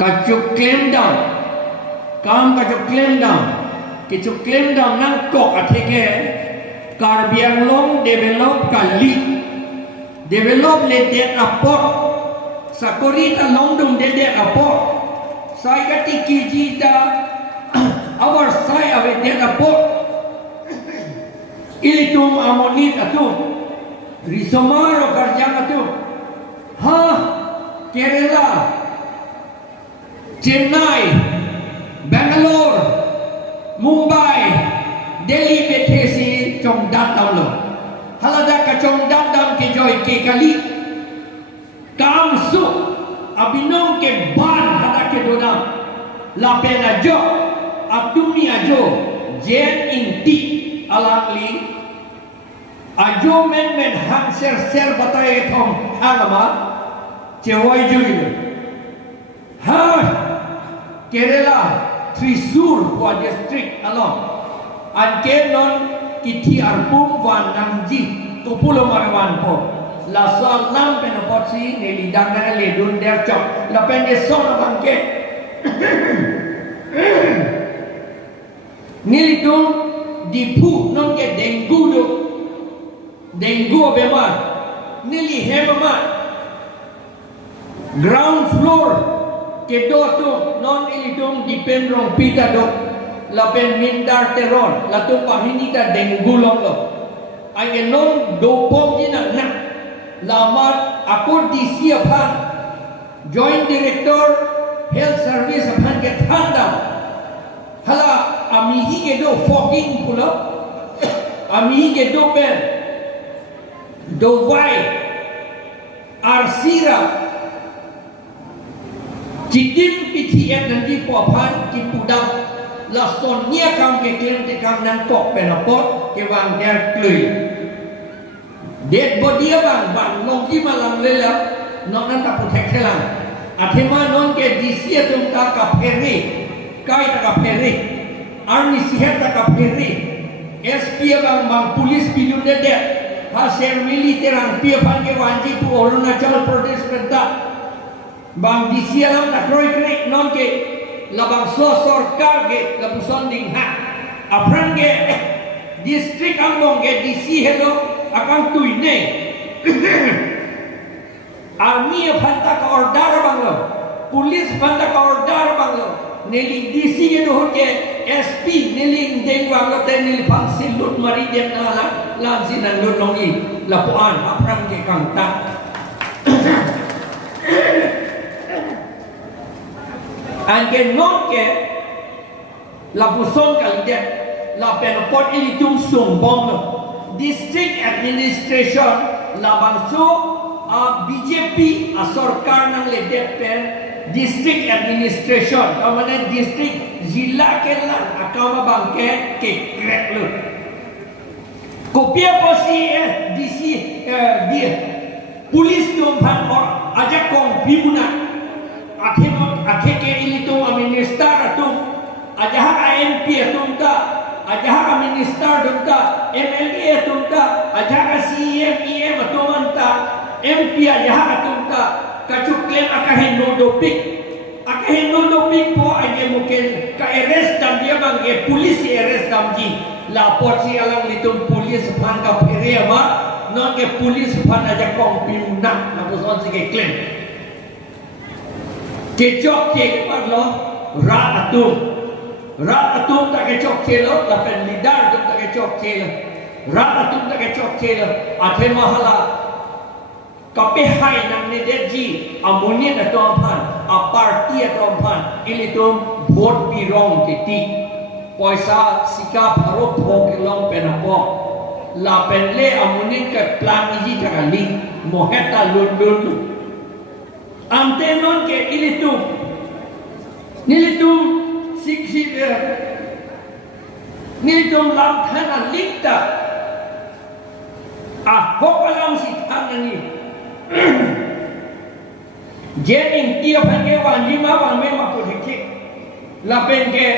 kacuk claim down kam kacuk claim down kacuk claim down nang kok atheke Karbiang Long develop kali develop le det apot sakori ta long dum de det apot sai ka tikiji ta our sai ave det apot ilitum amonit atu risomaro karjang atu ha Kerala Chennai Bangalore Mumbai Delhi betesi chong datang lo halada ka chong datang ke joy ke kali kam su abinong ke ban hada ke dodam la pena jo abdumi ajo jen inti alangli ajo men hang ser batai thong halama chewai juil ha Kerala Thrissur wa district along Anke non kiti arpum wan namji tupulo marwan po la soal nam penopotsi neli dangana le dun der chok la pende son bangke nili tum dipu non ke dengu bemar nili hemama ground floor ke do tu non ilitum dipendrong pita do la pen mindar teror la tu pahini ta denggulong lo ai non do pom ina na la mat akor di siapan joint director health service apan ke thanda hala amihi ke do 14 pulo amihi ke do pen do vai arsira Jidim PTM nanti puapan di pudam la sonia kam ke klem te kam nan kok penapot ke wang der klui dead body bang long ki malang lela non nan ta protect helang athema non ke disia tum ta ka peri kai ta ka peri army sihat ta ka peri SP bang police pidun de ha ser militeran pia pan ke wanji pu Arunachal Pradesh kenta bang disialam nak roi krik non ke labang sorkar ke labuson ding ha apran ke district ambong ke disi hello akan tuine army phanta ka order banglo police phanta ka order banglo neli disi ke do ke SP neli deng banglo te neli phang silut mari dem na lan sinan lut longi lapuan apran ke kangta Angke non ke la buson kalide la penopot ini tum sumbong district administration la bangso BJP asorkar nang le pen district administration kamane district zila ke la akama bangke ke krek lu kopia posi DC dia polis tum pan or aja kong bimuna akheke ini tu minister atum ajah MP atum ta ajah minister atum ta MLA atum ta ajah CM atum ta MP ajah atum ta kacuk claim akahen no doping po aje mungkin ka arrest dan dia bang polis arrest damji lapor si alang litum polis pan ka pere ma non ke polis pan aja kong pimnak na puson si claim kecok ke parlo rat atum tak kecok ke lo la pen lidar tak kecok ke lo rat atum tak kecok ke lo athe mahala kape hai nang ne deji amonia na tompan a party a tompan ilitum vote birong ke ti poisa sikap harop ho ke long penapo la pen le amonia ke plan ji takali moheta lundun Antenon ke nilitum siksi nilitum lam khana likta hokalam si thanani jening dia pange wanji ma wang me ma politi la penge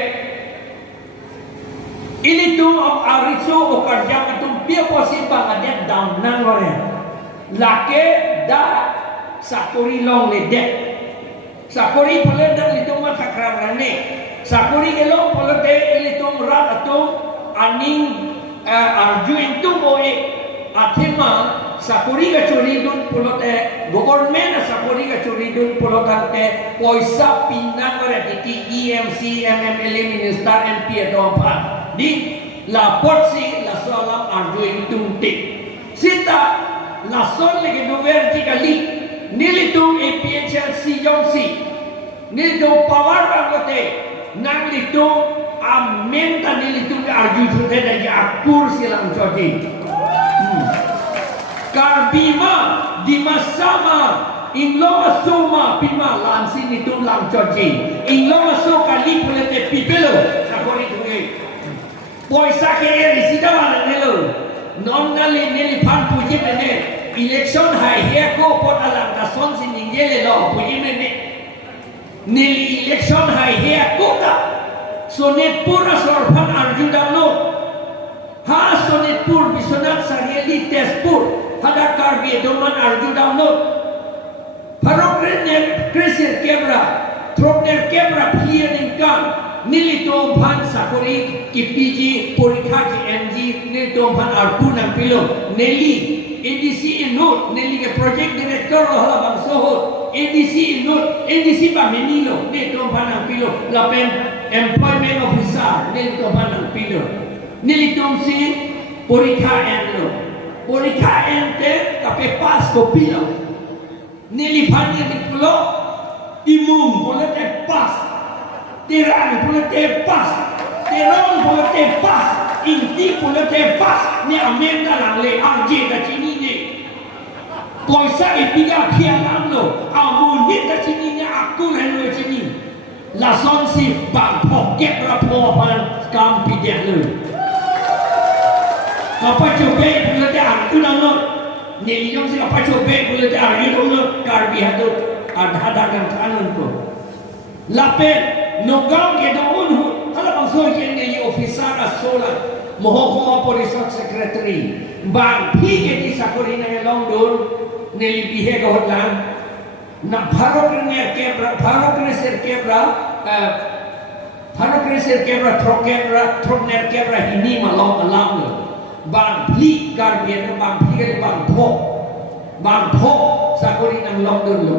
ilitum of ariso o karjang tum pia posi bangadet down nang lore lake da sakuri long le de Sakori pala dan litong makakrang rane. Sakori elong pala de litong rat atong aning arju intung oe atema sakori ka choridun pala de government sakori ka choridun pala te poisa pinang ore diti EMC MMLA minister MP atompa di lapor si la solam arju intung tik sita la sol lege dover tikali nilitung APHLC Yongsi nilitung power bangote nang litung amenta nilitung arju chute lagi akur silang choti karbima dimasama inloma soma pima lansi nitung lang choti inloma so kali pulete pipelo sakori tunge poisa ke risida wala nelo non nali nili pan puji mene election hai here ko pot alang da son sin ingele lo puji mene nili election hai here ko ta sonet pura sorpan arju download ha sonet pur bisonat sarieli tespur hada karbi doman arju download parokrener kreser kebra tropner kebra pianing kan nilito bhan sakori ki PG porikha ki MG nilito bhan arpu nang pilo neli ADC note neli ke project director hala bang soho ADC note ADC ba menilo nilito bhan nang pilo lapen employment officer nilito bhan nang pilo nilito si porikha enlo porikha ente kape pas ko pilo neli bhan ni pilo imum boleh pas Tirang pula tepas, tirang pula tepas, inti pula tepas. Ni Amerika lang le, arje kat sini ni. Poisa ipiga pialang lo, amunit kat sini ni aku lalu kat sini. Lason si bang poket raporan kam pidek lo. Apa coba pula te aku nang ni yang si apa coba pula te aku nang karbi hatu ada kan kanun ko. Lapet Nogam ke doon hala bang so yen ni officer asola moho police secretary bang phige di sakori na long dor neli bihe go hotlan na bharokne kebra throkner kebra hini malong alam bang bli garbian bang phige bang pho sakori na long dor lo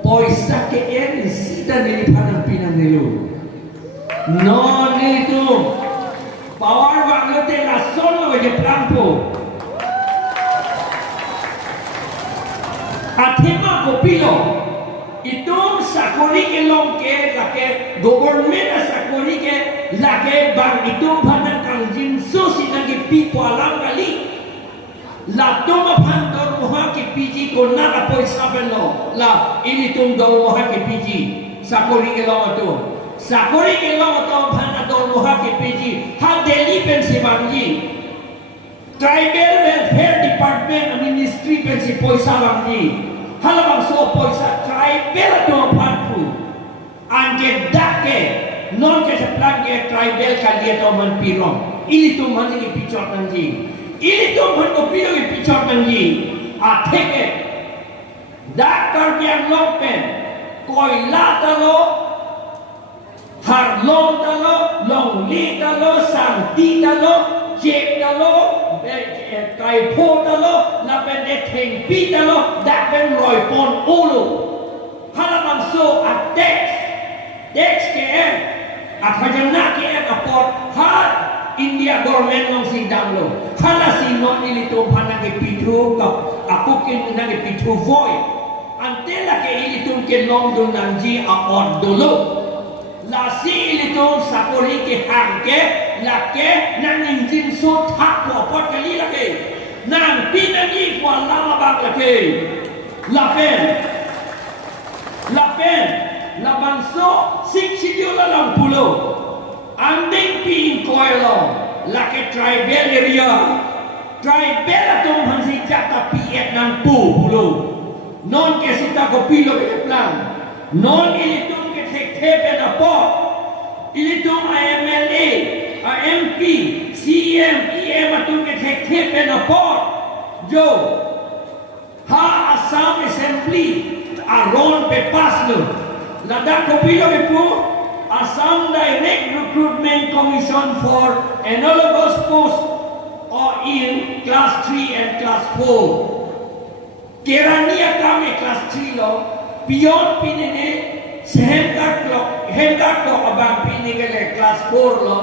poisa ke en sida nili panang pinang nilu non itu power bangote la solo je plampo atema ko pilo itu sakori ke longke lake government sakori ke lake bang itu panang kangjin so sinagi pipo alam kali la toma pandor moha ke PG ko nada poisa belo la ini tum do moha ke PG sakori ke lo to phana do moha ke PG ha Delhi pensi bangi tribal welfare department ministry pensi poisa bangi hala bang so poisa tribal to phanpu ange dake non ke saplang ke tribal kalia to man pirong ini tum man ke pichot nanji ini tu pun kopilo yang picot nanti, atheke, dakar yang lopen, koila talo, harlong talo, longli talo, santi talo, jek talo, kaipo talo, lapen etengpi talo, dapen roipon ulu, halaman so dex ke akhajana ke aport har India government long sidang lo. Hala si non ili to phana ke pithu kap aku ke na ke pithu voi. Ante la ke ili to ke long do nanji a od dolo. La si ili to sakori ke hang ke la ke nang injin so thak ko pot kali la ke. Nang pinani kwa lama bak la ke. La pen la banso sik sidio la lang pulo. Anding pin koilo lake tribal area tribal atong hansi jata piet nang pulo non ke sita ko pilo ke plan non ilitong ke thek na po ilitong IMLA MP CM EM atong ke thek na po jo ha Assam Assembly aron pe paslo Lada ko pilo ipo Assam Direct Recruitment Commission for analogous posts or in class 3 and class 4. Kerania kami class 3 lo, piyon pinine sehemkak ko abang pinigale class 4 lo,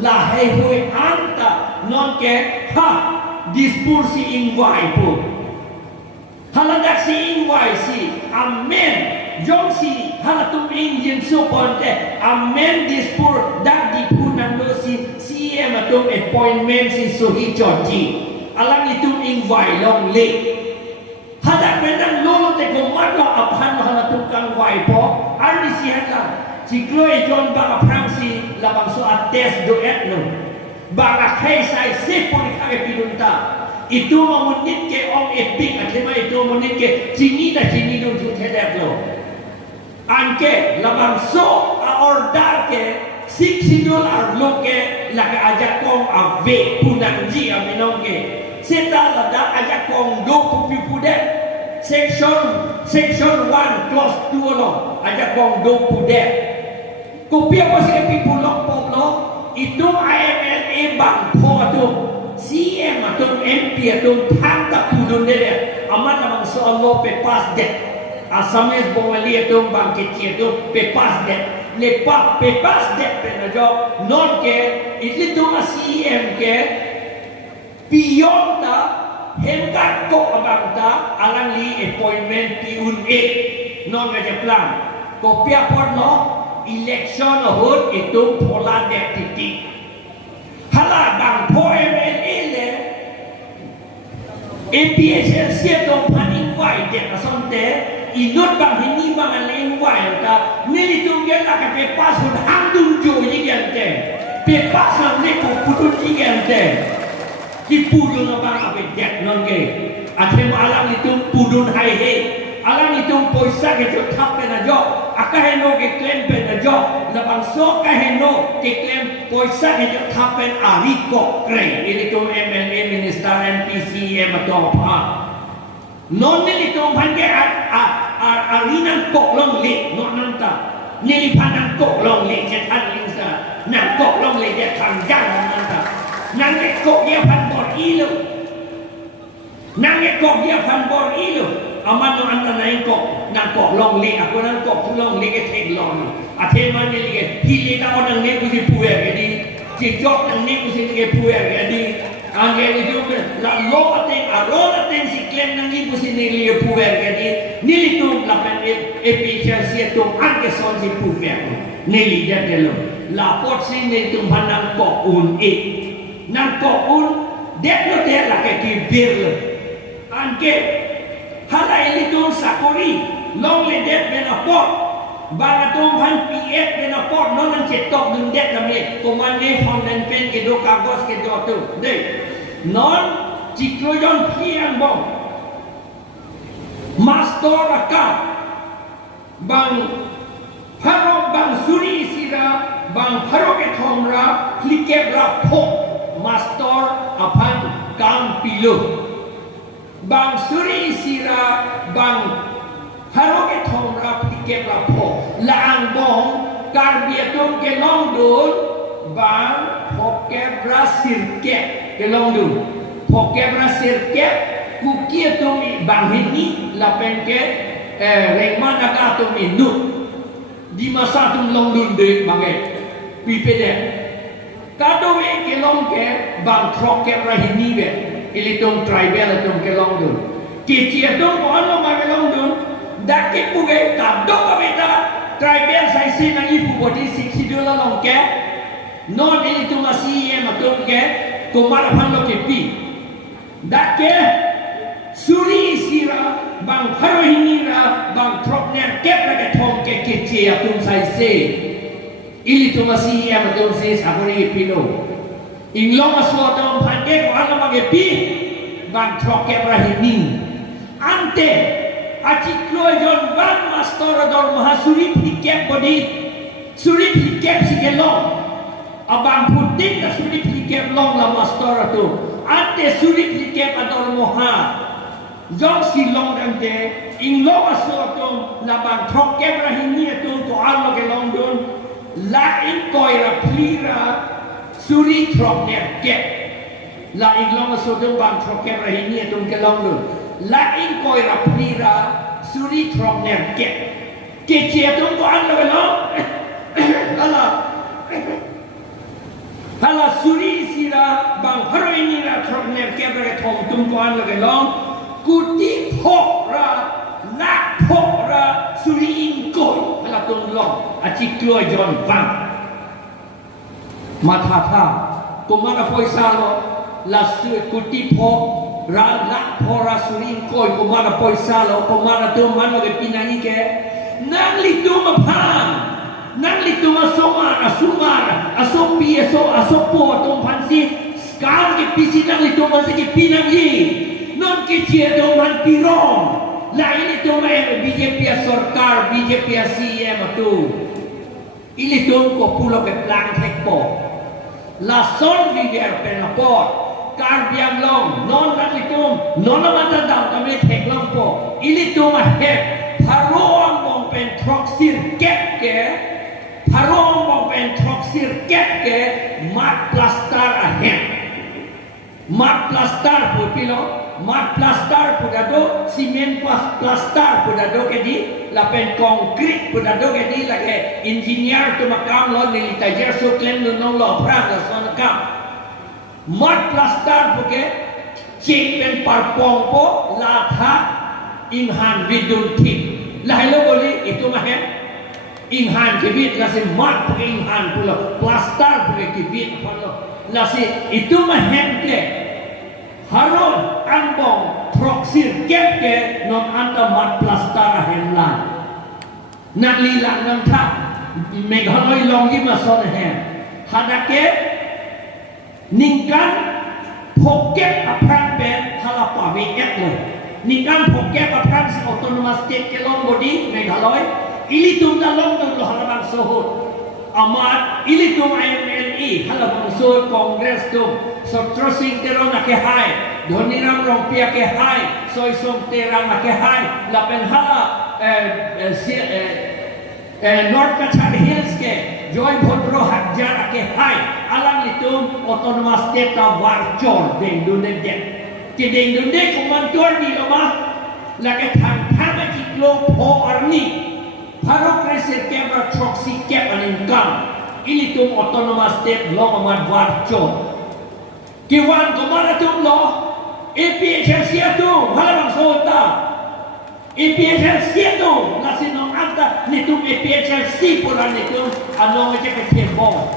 lahe hui anta non ke ha dispursi ingwai po. Haladak si ingwai si amen. Jom si halatum Indian soponte amen dispur dak dipunan do si CM atum appointment si sohi choji alang itum ingwai long le hadak menang lolo te komat lo abhan halatum kang wai po ardi si halang si kloi jon bang aprang si labang so ates do etno bang khai sai sepon kage pidunta itu mamunit ke ong epik akhema itu mamunit ke sini do juthedak lo Anke labang so order ke $60 loke lagi ajak kong ave punangji aminong ke seta lada ajak kong do pupude section 1 clause 2 lo ajak kong do pude kopi apa sih pipulok poplo itu IMLA bang po tu CM atau MP atau tangkap pudun dede aman labang so lo pepas det Asames bongali itu bangkit itu pepas det lepas pepas det penajo non ke itu masih CM ke pion ta hengkat ko abang ta alang li appointment piun non aja plan kopi apa no election hot itu pola deputy hala bang po MLA le APSL siap dong paning wai det asonte inut bang hini bang aleng wai ta nili tunggal la ke pas hud handung jo yigante pe pas na ne ko putun yigante ki pudun bang abe det non ge athem alang itu pudun hai he alang itu poisa ke jo thap pe na jo akahe no ke claim pe na jo na bang so kahe no ke claim poisa ke jo thap pe ari ko kre ini to MLA minister MPC mato pa non nili to bhange arina kok long le non nanta nili panang kok long le je tan lingsa nang kok long le je thang jang nanta nang ke kok dia pan bor ilu nang ke kok dia pan bor ilu aman no anta nai kok nang kok long le aku nang kok tu long le ke thek long athe man nili ke hile ta onang ne ku si puer ke di si jok nang ne ku si ke puer ke di angge itu la lo ateng si klem nang ibu si nili puer ke di nili tu la pen efficiency tu angge son si puer nili dia delo la pot si nili tu hanang ko un nang ko un det lo te la ke ki bir angge hala ili tu sakori long le det ben apot bang atom han PF ben apot non nang cetok dun det la me komande fonden pen ke do kagos ke do tu dei non cikloyon piang bong master akak bang pharo bang suri sira bang pharo ke thomra klike ra phok master apan kam pilo bang suri sira bang pharo ke thomra klike ra phok laang bong karbiatum ke longdul bang phok ra sirke ke longdul phok ra sirke kukia tumi bang hini lapen ke regman aga tumi nut di masa tum longdun de bangai pipede kado we ke long ke bang trok ke rahini be ilitum tribal tum ke longdun ke chia tum ko ano ma ke longdun dakik puge kado ka beta tribal sai sin nang ipu body $60 long ke non ilitum masih matum ke kumara phando ke pi dakke suri sira bang harohinira bang tropner kepra ke thong ke kechia tum sai se ili tu masih ya matum se sabori pino inglong aswa tom phande ko ala mage pi bang trop kepra hini ante achiklo jon bang master dor mahasuri phikep bodi suri phikep sigelong abang putin da suri phikep long la master tu ante suri phikep ador moha Jong si long dan de ing lo aso tum labang thok kebra hinia tum to allo ke long dun la in koira plira suri thok ne ke la ing lo aso tum bang thok kebra hinia tum ke long dun la in koira plira suri thok ne ke che tum to allo ke long hala suri sira bang haroini ra thok ne kebra ke thom tum ko allo ke long kuti phokra la phokra suri ingkoi hala tung long aci kloy jon bang matha kumara poisa lo la su kuti phok ra la phora suri ingkoi kumara poisa lo kumara tu mano ke pinangi ke nang li tu ma phang nang li tu ma somar asumar asopi asopo tung pansi sekarang ke pisi nang li tu ma ke pinangi non ke cie doman pirong la ini to mai BJP sarkar BJP CM tu ili to ko pulo ke plan thekpo la son viver pen lapor kar biang long non na litum non na mata dam kami thek long po ili to ma he pharong bong pen troxir kep ke pharong bong pen troxir kep ke mat plastar ahem mat plastar po pilo mat plastar pudado simen plastar pudado ke di lapen konkrit pudado ke di lagi engineer tu makam lo ni tajer so klem no lo pra la son kam mat plastar puke cek pen parpong po la tha inhan vidun thik la hello boli itu mah inhan ke bit la se mat puke inhan pulo plastar puke ke bit palo la se itu mah ke haron ambong proxir kep ke non anta mat plastar henlan nak lilang nang tha meghaloi longi ma son he hadake ningkan phokep apran ben halapa we ek lo ningkan phokep apran si autonomous state ke long body meghaloi ili tum da long lo halabang sohot amat ili tum IMLE halabang sohot kongres tum Sotro sing terong na ke hai, dhoniram rong pia ke hai, soy som terang na ke hai, lapen hala North Kachar Hills ke, Joy Bhodro Hajar na ke hai, alang itum autonomous state na warchor deng dunde dek. Ke deng dunde kumantor di loma, lake thang thang ciklo po arni, haro kreser kebra troksi kep aningkam, ili tum autonomous state lo amat warchor. Kiwan kumara tum lo EPHL siatu halabang sota EPHL siatu nasi nong anta nitum EPHL si puran nitum ano aja ke tembo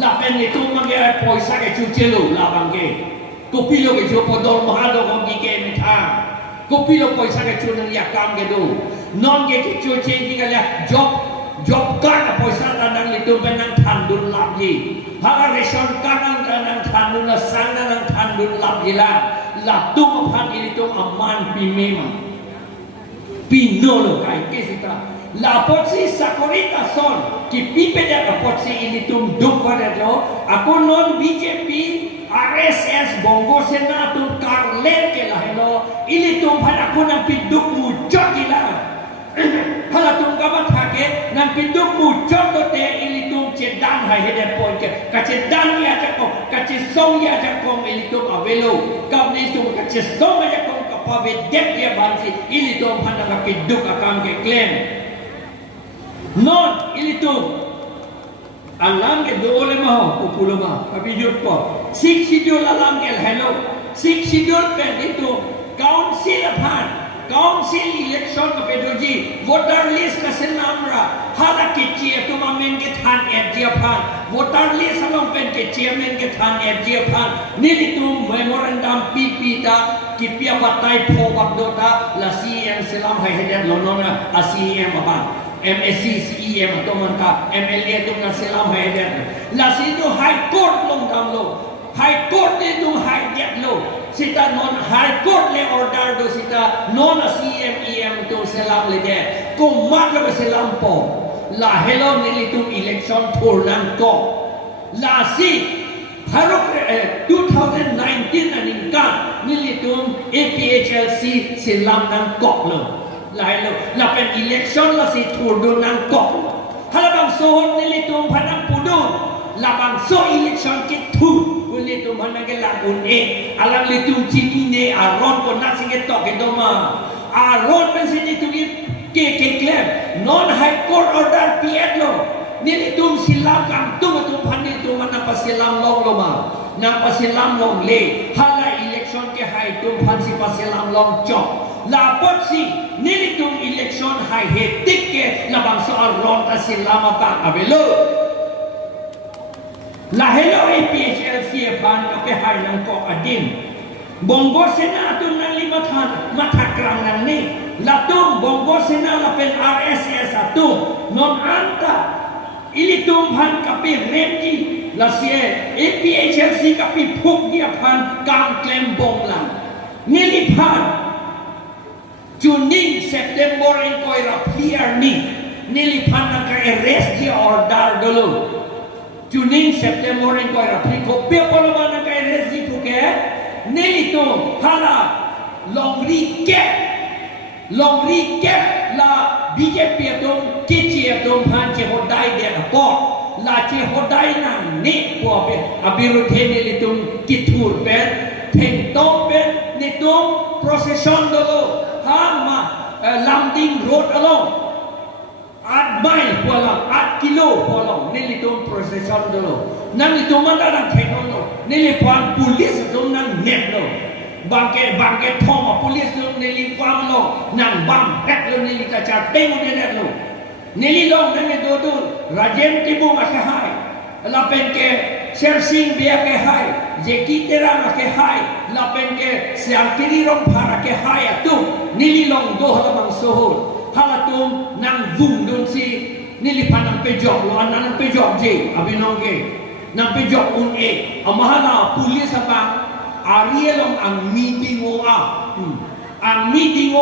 lapen nitum manggil poisa ke cucelu labang ke kupilo ke cupo dol mahado kong gike mitang kupilo poisa ke cunang yakam ke do non ke cuci jika lihat job card poisa tanang nitum penang tandun lagi Hara reson kanan dan tandun la sana dan tandun lap hilang la tu mapan ini tu aman pimema pinolo kai kesita la potsi sakorita son ki pipeda la potsi ini tu duk pada lo aku non BJP RSS bongo senatur karlen ke lah lo ini tu pada aku nak piduk mujok hilang kalau tum kabat hake nan pinduk mucok to te ili tum cedan hai heden point ke kacedan ya jakong kacesong ya jakong ili tum avelo kap ni tum kacesong ya jakong kapave dep ya bansi ili tum handa ka pinduk akam ke claim non ili tum alam ke dole maho populo ma kapijut po sik sidul alam ke hello sik sidul pe itu council aphan Council election ka pedoji voter list ka senamra hala ke chia to mamen ke than FG phan voter list along pen ke chairman ke than FG phan nili tu memorandum PP ta ki pia patai pho babdota la CM selam hai hedan lonona ACM apa MSC CEM to man ka MLA tu na selam hai hedan la si tu high court long dam lo high court ni tu high get lo sita non high court le order do sita non CMEM to selam le de ko mat lo selam po la hello nili tu election thurnan ko la si haruk 2019 anin kan nilitum APHLC silam nan kok lo lai lo la pen election la si tur do nan kok halabang sohon nilitum panang pudun labang so election ki tu nilitum panang ke lagun alang litum cini ne aron ko na singe tok ke doma aron pen sini tu ke claim non high court order PF lo nilitum silam kam tu panin tu mana pasilam long lo ma na pasilam long le hala election ke hai tu pan si pasilam long chok la pot si nilitum election hai he tik ke labang so aron ta silam ba avelo la hello APHLC pan ke hai nang ko adin bongo sena tu nang lima than matakrang nang ni latung bongo sena la pen RSS atu non anta ilitum pan kapi remji la sie APHLC kapi phuk dia pan kam klem bom la nili pan Juning September in koi ra clear ni nili pan na ka arrest dia order dulu Juning September in koi ra phi ko pe polo na ka arrest di phuke nili to hala longri ke la BJP dong kici dong pan che hodai dia ko la che hodai nang ni ko be abiru thene litum kitur pen theng tong pen ni tum procession dolo ha ma landing road along 8 mile pola 8 kilo pola ni litum procession dolo nang litum manda nang theng dolo ni lipan police dong nang net lo bangke thong police dong ni likwam lo nang bang tek lo ni kacha teng ni net lo nili long nang do rajen tibu makahai lapen ke sersing dia ke hai jeki tera ke hai lapen ke siang kiri rong phara ke hai atu nili long do halamang sohol halatum nang vung dun si nili panang pejok lo anang pejok je abinong ke nang pejok un amahala pulis apa arielong ang meeting o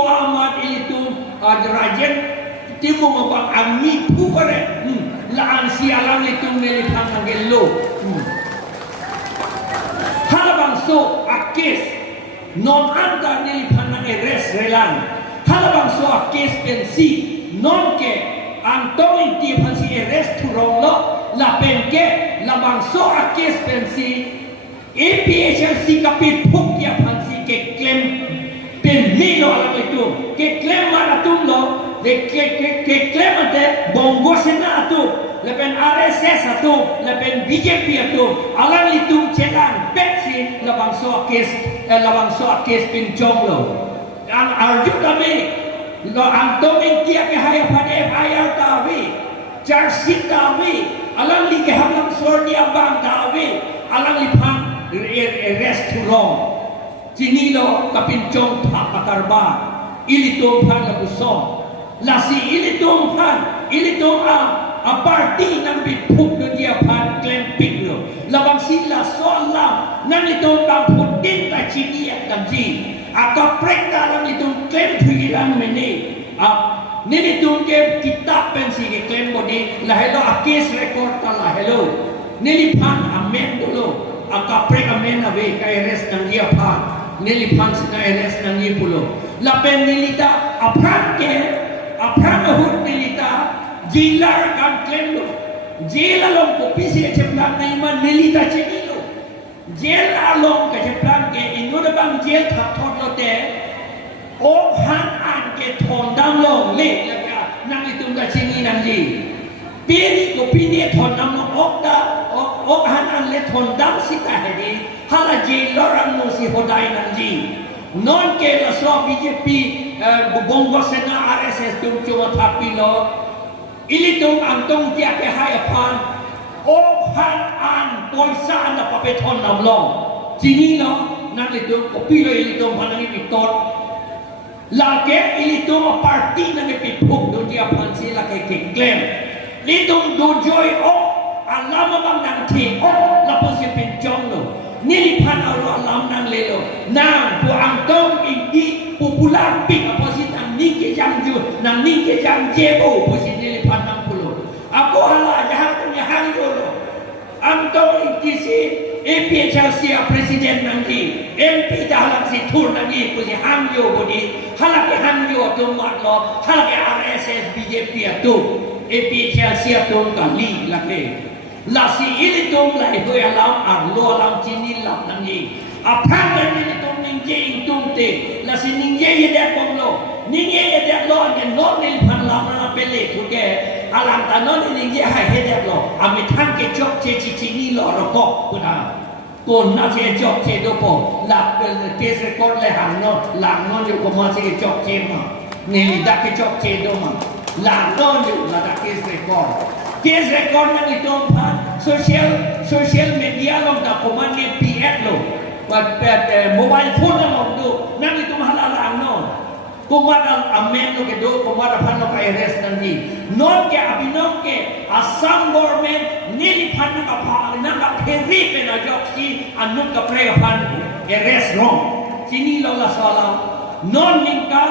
amat ilitu rajen timu mabang ami pukare laan sialang itong nilipan ng gelo halabang so akis non anda nilipan ng arrest relan halabang so akis pensi non ke ang tongin tipan si arrest turong lo la penke labang so akis pensi APHLC kapit puk ya pansi ke claim penilo alang itu ke claim maratum lo ke claim ate bongo sena atu lepen RSS atu lepen BJP atu alang litung celang peksi labang so kes pincong lo ang arju kami lo ang toming kia ke haya pada FIR tawi charsit tawi alang li ke hamlang sordi abang tawi alang lipang restaurant cinilo kapincong pakarba ilitong pan labusong lasi ilitong a party ng bitpuk do dia pan klempik lo labang sila soalam nang itong tamputin ta chiniyak kanji akaprek dalam itong klempilang meni nilitong ke kitab pensi ke klem body lahelo akis record ta lahelo nilipan amen dolo akaprek amen ave kay rest ng dia pan nilipan sa rest ng ipulo lapen nilita apran ahut nilita jilar kam klendo jela long ko pisi cheplang na iman nilita chenilo jela long ka cheplang ke inoda bang jel thap thot lo te o han an ke thon dam long le la nang itung ka chini nang ji pini ko pini thon dam long ok han an le thon dam sita hedi hala jela ram no si hodai nang ji non ke la so BJP bongo sena RSS tum cuma tapi lo ilitung antong dia ke hayapan han an poisa na papeton namlong sini lo nang litung kopi lo ilitung panang ipitot lage ilitung party nang ipipuk do dia pansi lage kiklem litung do joy alama bang nang ti lapos ipinjong lo nilipan aro alam nang lelo nang bu antong indi popular pik apa sih nang nike jam ju nang nike jam jebo posisi nilipan nang pulo aku hala jahat punya hang dulu Antong kisi APHLC Presiden nanti MP dalam si tur nanti kusi hamyo bodi halake hamyo tu matlo halake RSS BJP tu APHLC tu kali lake lasi ini tu lai hui alam arlo alam cini lam nanti apang nanti tu ningje intung te lasi ningje yedek ponglo ningje yedek lo ane non nil pan lam na pele tu ke alam tanon ningje hai yedek lo amit han ke jok cici ni lo rokok kuna kon na se jok ce dopo la case record le han no lang non yo como se jok ce ma ni da ke jok ce do ma lang non yo la da case record na ni tom pa social media lo da como ni PS lo mobile phone lo do na ni tom halala no kumada amen lo ke do kumada phan lo kai rest nanti non ke abinon ke Assam government nili phan ka pha na ka pheri pe na jok si anut ka pre ka phan ke rest wrong sini lo la sala non ningka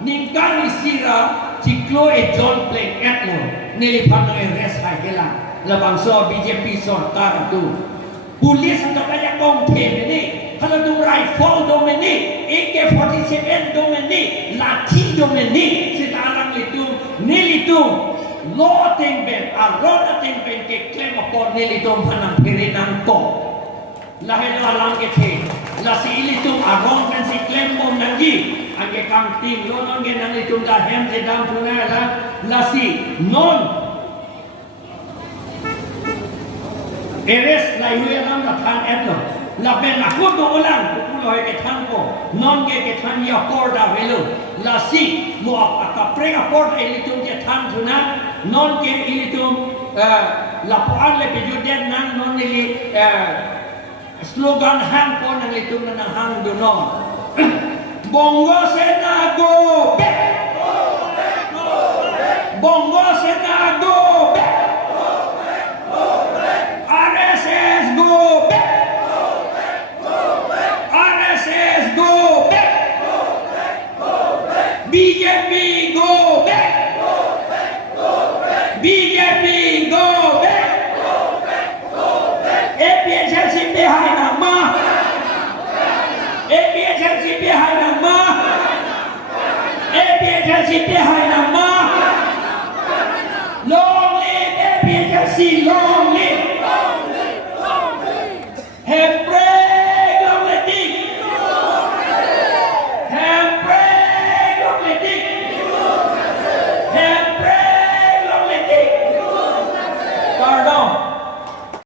ni sira ciklo e John Plain etlo nili phan no rest hai kela la bangso BJP sarkar tu Polis atau banyak kongkem ini kalau tu rifle domini AK-47 domini lati domini sekarang itu nilitum lo tengben arona tengben ke klaim apor nilitum hanam perinang ko lahen alang ke the la si ilitum aron kan si klaim bom nangi age kang ting lo nangi nalitum da hem se dam puna la si non Eres la huya nam la than etlo la ben aku do ulang ku lo ke than ko non ke than ya korda velo la si mo aka prega port elitum ke than thuna non ke elitum la poan le pe joden nan non li slogan hang ko nang elitum nang hang do no bongo senago be bongo senago be RSS go back. RSS go back. BJP go back. BJP go back. APHLC behind nama. APHLC behind nama. APHLC behind